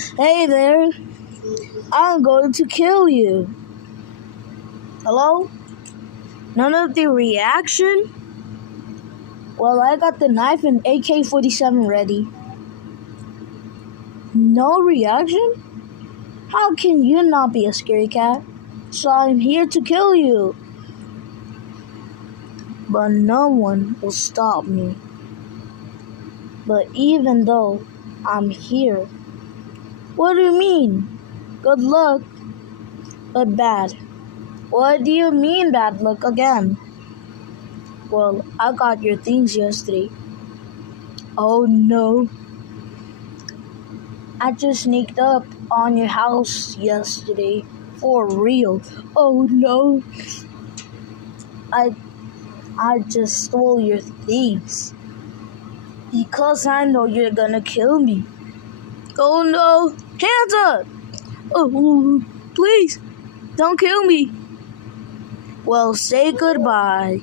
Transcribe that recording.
Hey there, I'm going to kill you. Hello? None of the reaction? Well, I got the knife and AK-47 ready. No reaction? How can you not be a scary cat? So I'm here to kill you. But no one will stop me. But even though I'm here, what do you mean? Good luck, but bad. What do you mean bad luck again? Well, I got your things yesterday. Oh no. I just sneaked up on your house yesterday. For real. Oh no. I just stole your things. Because I know you're gonna kill me. Oh no. Hands up! Oh, please. Don't kill me. Well, say goodbye.